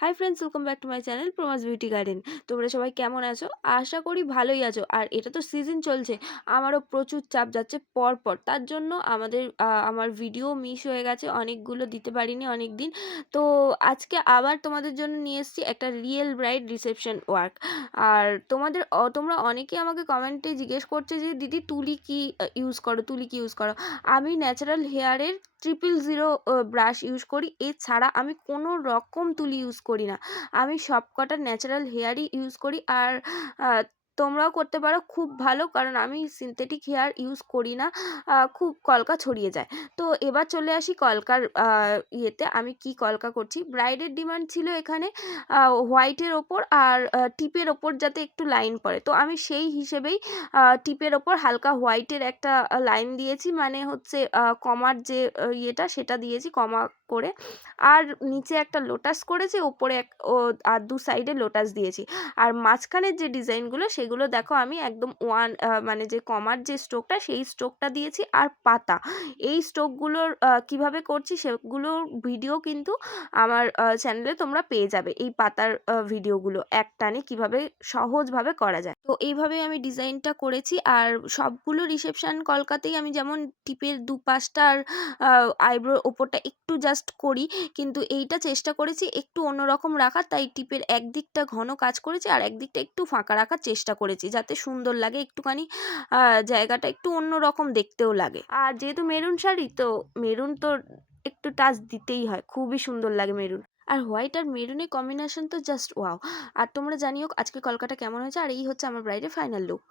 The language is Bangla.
High friends, welcome back to my channel Pramas beauty garden. তোমরা সবাই কেমন আছো? আশা করি ভালোই আছো। আর এটা তো সিজন চলছে, আমারও প্রচুর চাপ যাচ্ছে পর তার জন্য আমার ভিডিও মিস হয়ে গেছে, অনেকগুলো দিতে পারিনি অনেক দিন। তো আজকে আবার তোমাদের জন্য নিয়ে এসেছি একটা রিয়েল ব্রাইড রিসেপশন ওয়ার্ক। আর তোমরা অনেকেই আমাকে কমেন্টে জিজ্ঞেস করছে যে দিদি তুলি কি ইউজ করো। আমি ন্যাচারাল হেয়ারের 000 ব্রাশ ইউজ করি। এছাড়া আমি কোনো রকম তুলি ইউজ করি না। আমি সবকটা ন্যাচারাল হেয়ারই ইউজ করি। আর তোমরাও করতে পারো, খুব ভালো, কারণ আমি সিনথেটিক হেয়ার ইউজ করি না। খুব কলকা ছড়িয়ে যায়। তো এবার চলে আসি কলকার ইয়েতে আমি কি কলকা করছি। ব্রাইডের ডিমান্ড ছিল এখানে হোয়াইটের ওপর আর টিপের ওপর যাতে একটু লাইন পড়ে। তো আমি সেই হিসেবেই টিপের ওপর হালকা হোয়াইটের একটা লাইন দিয়েছি, মানে হচ্ছে কমার যে ইয়েটা সেটা দিয়েছি কমা করে। আর নিচে একটা লোটাস করেছি, ওপরে আর দু সাইডে লোটাস দিয়েছি। আর মাঝখানের যে ডিজাইনগুলো সেগুলো দেখো আমি একদম মানে যে কমার যে স্ট্রোকটা সেই স্ট্রোকটা দিয়েছি। আর পাতা, এই স্ট্রোকগুলোর কিভাবে করছি সেগুলোর ভিডিও কিন্তু আমার চ্যানেলে তোমরা পেয়ে যাবে। এই পাতার ভিডিওগুলো একটানে কিভাবে সহজভাবে করা যায়। তো এইভাবেই আমি ডিজাইনটা করেছি। আর সবগুলো রিসেপশন কলকাতেই আমি যেমন টিপের দুপাশটা আর আইব্রোর ওপরটা একটু জাস্ট করি, কিন্তু এইটা চেষ্টা করেছি একটু অন্যরকম রাখার। তাই টিপের একদিকটা ঘন কাজ করেছি আর একদিকটা একটু ফাঁকা রাখার চেষ্টা করেছি, যাতে সুন্দর লাগে একটুখানি, জায়গাটা একটু অন্যরকম দেখতেও লাগে। আর যেহেতু মেরুন শাড়ি, তো মেরুন তো একটু টাচ দিতেই হয়, খুবই সুন্দর লাগে মেরুন। আর হোয়াইট আর মেরুনের কম্বিনেশন তো জাস্ট ওয়াও। আর তোমরা জানিও আজকে কলকাটা কেমন হয়েছে। আর এই হচ্ছে আমার ব্রাইডের ফাইনাল লুক।